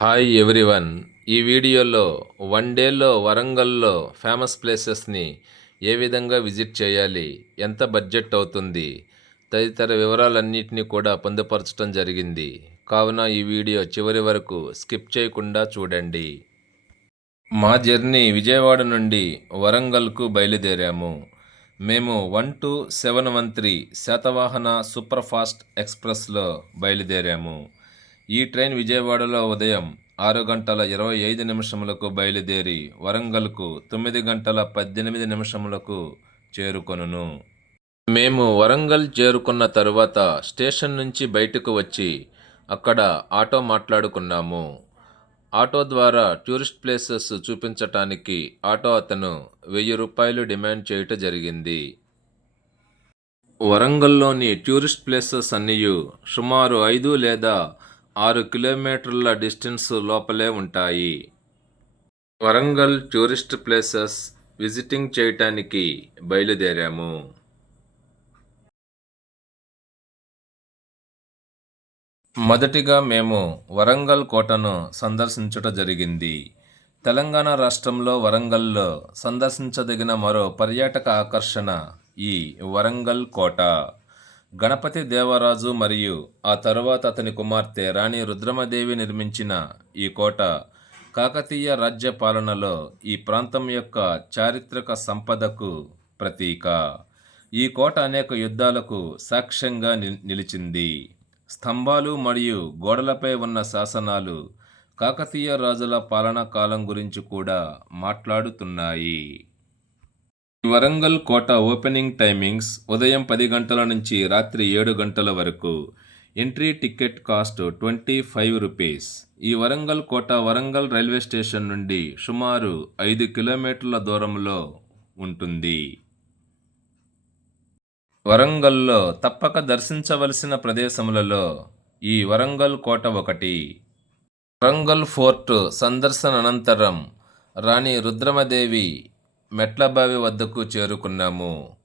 Hi everyone ఈ వీడియోలో one డేలో వరంగల్లో ఫేమస్ ప్లేసెస్ని ఏ విధంగా విజిట్ చేయాలి? ఎంత బడ్జెట్ అవుతుంది? తదితర వివరాలన్నింటినీ కూడా పొందుపరచడం జరిగింది. కావున ఈ వీడియో చివరి వరకు స్కిప్ చేయకుండా చూడండి. మా జర్నీ విజయవాడ నుండి వరంగల్కు బయలుదేరాము. మేము one two seven one three Satavahana superfast ఎక్స్ప్రెస్లో బయలుదేరాము. ఈ ట్రైన్ విజయవాడలో ఉదయం ఆరు గంటల ఇరవై ఐదు నిమిషములకు బయలుదేరి వరంగల్కు తొమ్మిది గంటల పద్దెనిమిది నిమిషములకు చేరుకొనును. మేము వరంగల్ చేరుకున్న తరువాత స్టేషన్ నుంచి బయటకు వచ్చి అక్కడ ఆటో మాట్లాడుకున్నాము. ఆటో ద్వారా టూరిస్ట్ ప్లేసెస్ చూపించటానికి ఆటో అతను వెయ్యి రూపాయలు డిమాండ్ చేయటం జరిగింది. వరంగల్లోని టూరిస్ట్ ప్లేసెస్ అన్నీ సుమారు ఐదు లేదా ఆరు కిలోమీటర్ల డిస్టెన్స్ లోపలే ఉంటాయి. వరంగల్ టూరిస్ట్ ప్లేసెస్ విజిటింగ్ చేయటానికి బయలుదేరాము. మొదటిగా మేము వరంగల్ కోటను సందర్శించుట జరిగింది. తెలంగాణ రాష్ట్రంలో వరంగల్లో సందర్శించదగిన మరో పర్యాటక ఆకర్షణ ఈ వరంగల్ కోట. గణపతి దేవరాజు మరియు ఆ తరువాత అతని కుమార్తె రాణి రుద్రమదేవి నిర్మించిన ఈ కోట కాకతీయ రాజ్య పాలనలో ఈ ప్రాంతం యొక్క చారిత్రక సంపదకు ప్రతీక. ఈ కోట అనేక యుద్ధాలకు సాక్ష్యంగా నిలిచింది. స్తంభాలు మరియు గోడలపై ఉన్న శాసనాలు కాకతీయ రాజుల పాలనా కాలం గురించి కూడా మాట్లాడుతున్నాయి. వరంగల్ కోట ఓపెనింగ్ టైమింగ్స్ ఉదయం పది గంటల నుంచి రాత్రి ఏడు గంటల వరకు. Entry ticket cost twenty five rupees. ఈ వరంగల్ కోట వరంగల్ రైల్వే స్టేషన్ నుండి సుమారు ఐదు కిలోమీటర్ల దూరంలో ఉంటుంది. వరంగల్లో తప్పక దర్శించవలసిన ప్రదేశములలో ఈ వరంగల్ కోట ఒకటి. వరంగల్ ఫోర్ట్ సందర్శన అనంతరం రాణి రుద్రమదేవి మెట్లబావి వద్దకు చేరుకున్నాము.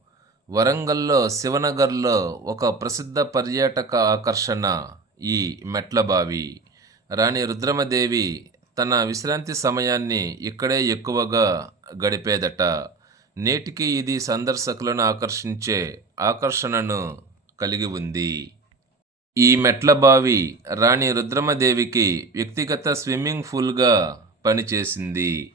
వరంగల్లో శివనగర్లో ఒక ప్రసిద్ధ పర్యాటక ఆకర్షణ ఈ మెట్లబావి. రాణి రుద్రమదేవి తన విశ్రాంతి సమయాన్ని ఇక్కడే ఎక్కువగా గడిపేదట. నేటికి ఇది సందర్శకులను ఆకర్షించే ఆకర్షణను కలిగి ఉంది. ఈ మెట్లబావి రాణి రుద్రమదేవికి వ్యక్తిగత స్విమ్మింగ్ పూల్గా పనిచేసింది.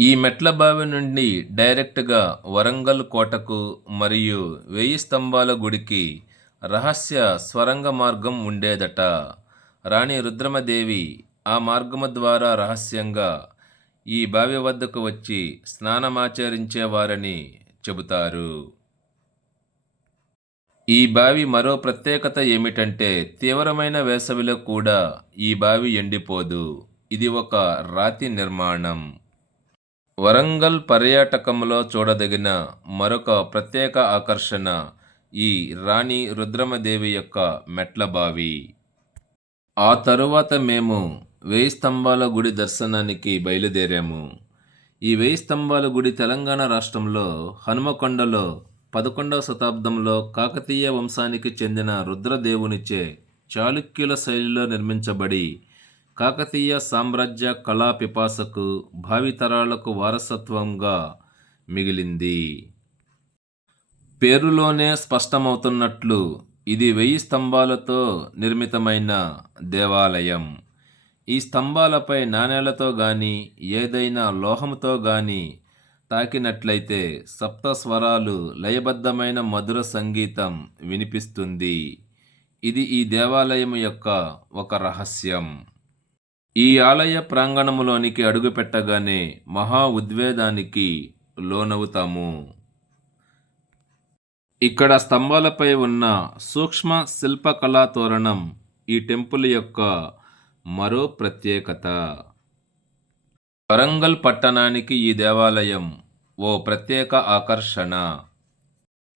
ఈ మెట్ల బావి నుండి డైరెక్ట్గా వరంగల్ కోటకు మరియు వెయ్యి స్తంభాల గుడికి రహస్య స్వరంగ మార్గం ఉండేదట. రాణి రుద్రమదేవి ఆ మార్గము ద్వారా రహస్యంగా ఈ బావి వద్దకు వచ్చి స్నానమాచరించేవారని చెబుతారు. ఈ బావి మరో ప్రత్యేకత ఏమిటంటే తీవ్రమైన వేసవిలో కూడా ఈ బావి ఎండిపోదు. ఇది ఒక రాతి నిర్మాణం. వరంగల్ పర్యాటకంలో చూడదగిన మరొక ప్రత్యేక ఆకర్షణ ఈ రాణి రుద్రమదేవి యొక్క మెట్ల బావి. ఆ తరువాత మేము వేయి స్తంభాల గుడి దర్శనానికి బయలుదేరాము. ఈ వేయి స్తంభాల గుడి తెలంగాణ రాష్ట్రంలో హనుమకొండలో పదకొండవ శతాబ్దంలో కాకతీయ వంశానికి చెందిన రుద్రదేవునిచే చాళుక్యుల శైలిలో నిర్మించబడి కాకతీయ సామ్రాజ్య కళా పిపాసకు భావితరాలకు వారసత్వంగా మిగిలింది. పేరులోనే స్పష్టమవుతున్నట్లు ఇది వెయ్యి స్తంభాలతో నిర్మితమైన దేవాలయం. ఈ స్తంభాలపై నాణేలతో గాని ఏదైనా లోహంతో గాని తాకినట్లయితే సప్తస్వరాలు లయబద్ధమైన మధుర సంగీతం వినిపిస్తుంది. ఇది ఈ దేవాలయం యొక్క ఒక రహస్యం. ఈ ఆలయ ప్రాంగణములోనికి అడుగుపెట్టగానే మహా ఉద్వేదానికి లోనవుతాము. ఇక్కడ స్తంభాలపై ఉన్న సూక్ష్మ శిల్పకళా తోరణం ఈ టెంపుల్ యొక్క మరో ప్రత్యేకత. వరంగల్ పట్టణానికి ఈ దేవాలయం ఓ ప్రత్యేక ఆకర్షణ.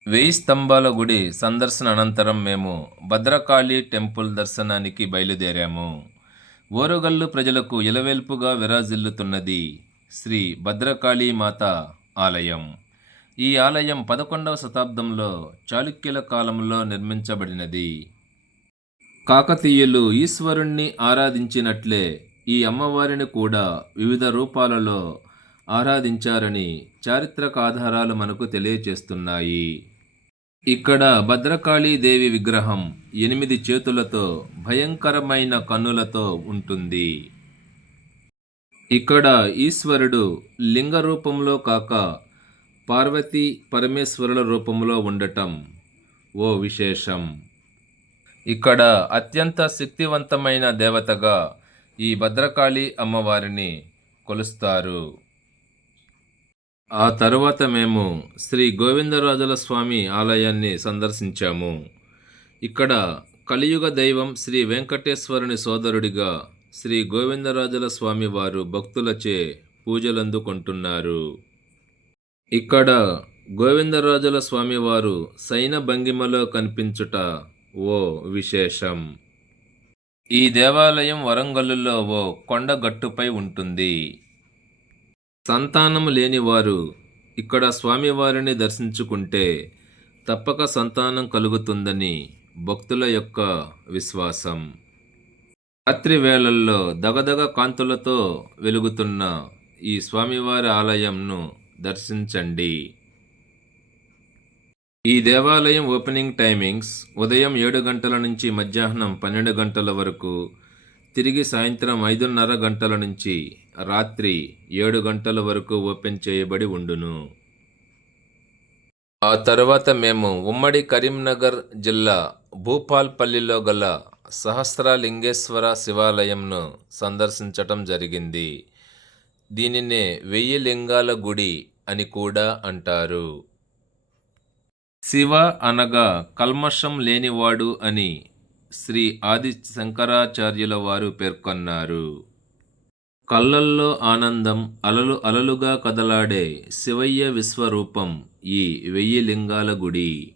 వెయ్యి స్తంభాల గుడి సందర్శన అనంతరం మేము భద్రకాళి టెంపుల్ దర్శనానికి బయలుదేరాము. ఓరుగల్లు ప్రజలకు ఇలవేల్పుగా విరాజిల్లుతున్నది శ్రీ భద్రకాళీ మాత ఆలయం. ఈ ఆలయం పదకొండవ శతాబ్దంలో చాళుక్యుల కాలంలో నిర్మించబడినది. కాకతీయులు ఈశ్వరుణ్ణి ఆరాధించినట్లే ఈ అమ్మవారిని కూడా వివిధ రూపాలలో ఆరాధించారని చారిత్రక ఆధారాలు మనకు తెలియచేస్తున్నాయి. ఇక్కడ భద్రకాళీదేవి విగ్రహం ఎనిమిది చేతులతో భయంకరమైన కన్నులతో ఉంటుంది. ఇక్కడ ఈశ్వరుడు లింగ రూపంలో కాక పార్వతీ పరమేశ్వరుల రూపంలో ఉండటం ఓ విశేషం. ఇక్కడ అత్యంత శక్తివంతమైన దేవతగా ఈ భద్రకాళి అమ్మవారిని కొలుస్తారు. ఆ తర్వాత మేము శ్రీ గోవిందరాజుల స్వామి ఆలయాన్ని సందర్శించాము. ఇక్కడ కలియుగ దైవం శ్రీ వెంకటేశ్వరుని సోదరుడిగా శ్రీ గోవిందరాజుల స్వామి వారు భక్తులచే పూజలందుకుంటున్నారు. ఇక్కడ గోవిందరాజుల స్వామివారు సైన భంగిమలో కనిపించుట ఓ విశేషం. ఈ దేవాలయం వరంగల్లులో ఓ కొండగట్టుపై ఉంటుంది. సంతానం లేనివారు ఇక్కడ స్వామివారిని దర్శించుకుంటే తప్పక సంతానం కలుగుతుందని భక్తుల యొక్క విశ్వాసం. రాత్రి వేళల్లో దగదగ కాంతులతో వెలుగుతున్న ఈ స్వామివారి ఆలయంను దర్శించండి. ఈ దేవాలయం ఓపెనింగ్ టైమింగ్స్ ఉదయం ఏడు గంటల నుంచి మధ్యాహ్నం పన్నెండు గంటల వరకు తిరిగి సాయంత్రం ఐదున్నర గంటల నుంచి రాత్రి ఏడు గంటల వరకు ఓపెన్ చేయబడి ఉండును. ఆ తర్వాత మేము ఉమ్మడి కరీంనగర్ జిల్లా భూపాల్పల్లిలో గల సహస్రలింగేశ్వర శివాలయంను సందర్శించటం జరిగింది. దీనినే వెయ్యి లింగాల గుడి అని కూడా అంటారు. శివ అనగా కల్మషం లేనివాడు అని శ్రీ ఆది శంకరాచార్యుల వారు పేర్కొన్నారు. కళ్ళల్లో ఆనందం అలలు అలలుగా కదలాడే శివయ్య విశ్వరూపం ఈ వెయ్యి లింగాల గుడి.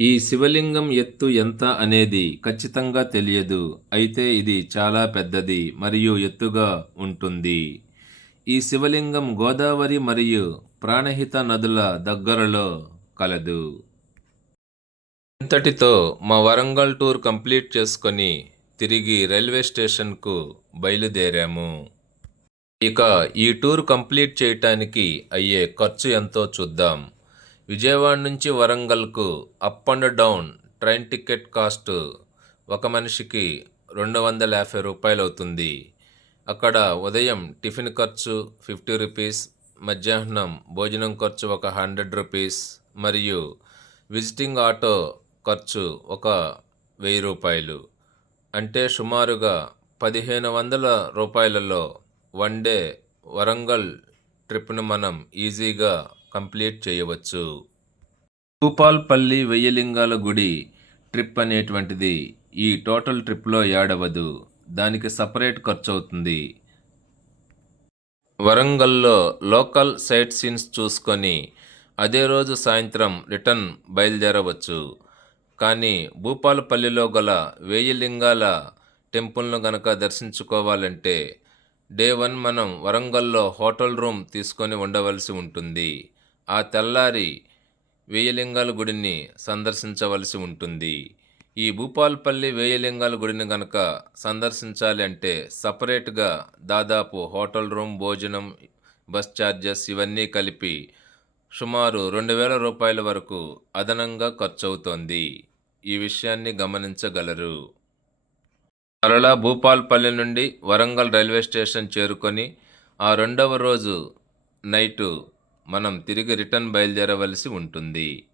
ఈ శివలింగం ఎత్తు ఎంత అనేది ఖచ్చితంగా తెలియదు. అయితే ఇది చాలా పెద్దది మరియు ఎత్తుగా ఉంటుంది. ఈ శివలింగం గోదావరి మరియు ప్రాణహిత నదుల దగ్గరలో కలదు. ఇంతటితో మా వరంగల్ టూర్ కంప్లీట్ చేసుకొని తిరిగి రైల్వే స్టేషన్కు బయలుదేరాము. ఇక ఈ టూర్ కంప్లీట్ చేయటానికి అయ్యే ఖర్చు ఎంతో చూద్దాం. విజయవాడ నుంచి వరంగల్కు up and down train ticket cost ఒక మనిషికి రెండు వందల యాభై రూపాయలు అవుతుంది. అక్కడ ఉదయం టిఫిన్ ఖర్చు ఫిఫ్టీ రూపీస్ మధ్యాహ్నం భోజనం ఖర్చు ఒక హండ్రెడ్ రూపీస్ మరియు విజిటింగ్ ఆటో ఖర్చు ఒక వెయ్యి రూపాయలు. అంటే సుమారుగా పదిహేను వందల రూపాయలలో వన్ డే వరంగల్ ట్రిప్ను మనం ఈజీగా కంప్లీట్ చేయవచ్చు. భూపాల్పల్లి వెయ్యలింగాల గుడి ట్రిప్ అనేటువంటిది ఈ టోటల్ ట్రిప్లో యాడవదు దానికి సపరేట్ ఖర్చు అవుతుంది వరంగల్లో లోకల్ సైట్ సీన్స్ చూసుకొని అదే రోజు సాయంత్రం రిటర్న్ బయలుదేరవచ్చు. కానీ భూపాలపల్లిలో గల వేయి లింగాల టెంపుల్ను గనక దర్శించుకోవాలంటే డే వన్ మనం వరంగల్లో హోటల్ రూమ్ తీసుకొని ఉండవలసి ఉంటుంది. ఆ తెల్లారి వేయలింగాల గుడిని సందర్శించవలసి ఉంటుంది. ఈ భూపాల్పల్లి వేయలింగాల గుడిని గనక సందర్శించాలి అంటే సపరేట్గా దాదాపు హోటల్ రూమ్ భోజనం బస్ ఛార్జెస్ ఇవన్నీ కలిపి సుమారు రెండు వేల రూపాయల వరకు అదనంగా ఖర్చవుతోంది. ఈ విషయాన్ని గమనించగలరు. మరలా భూపాల్పల్లి నుండి వరంగల్ రైల్వే స్టేషన్ చేరుకొని ఆ రెండవ రోజు నైటు మనం తిరిగి రిటర్న్ బయలుదేరవలసి ఉంటుంది.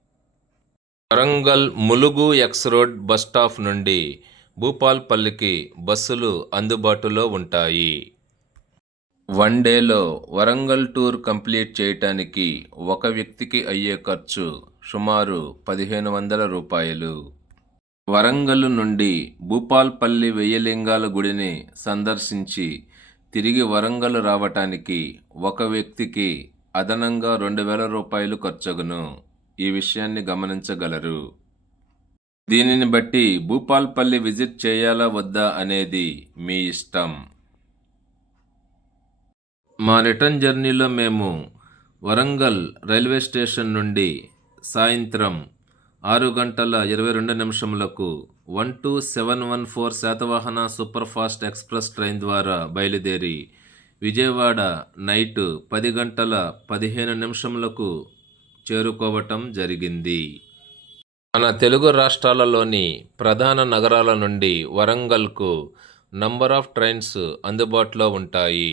Warangal Mulugu X road bus stop నుండి భూపాల్పల్లికి బస్సులు అందుబాటులో ఉంటాయి. వన్ డేలో వరంగల్ టూర్ కంప్లీట్ చేయటానికి ఒక వ్యక్తికి అయ్యే ఖర్చు సుమారు పదిహేను వందల రూపాయలు. వరంగల్ నుండి భూపాల్పల్లి వెయ్యలింగాల గుడిని సందర్శించి తిరిగి వరంగల్ రావటానికి ఒక వ్యక్తికి అదనంగా రెండు వేల రూపాయలు ఖర్చగును. ఈ విషయాన్ని గమనించగలరు. దీనిని బట్టి భూపాల్పల్లి విజిట్ చేయాలా వద్దా అనేది మీ ఇష్టం. మా రిటర్న్ జర్నీలో మేము వరంగల్ రైల్వే స్టేషన్ నుండి సాయంత్రం ఆరు గంటల ఇరవై రెండు నిమిషములకు one two seven one four Satavahana superfast express train ద్వారా బయలుదేరి విజయవాడ నైట్ పది గంటల పదిహేను నిమిషములకు చేరుకోవటం జరిగింది. మన తెలుగు రాష్ట్రాలలోని ప్రధాన నగరాల నుండి వరంగల్కు నంబర్ ఆఫ్ ట్రైన్స్ అందుబాటులో ఉంటాయి.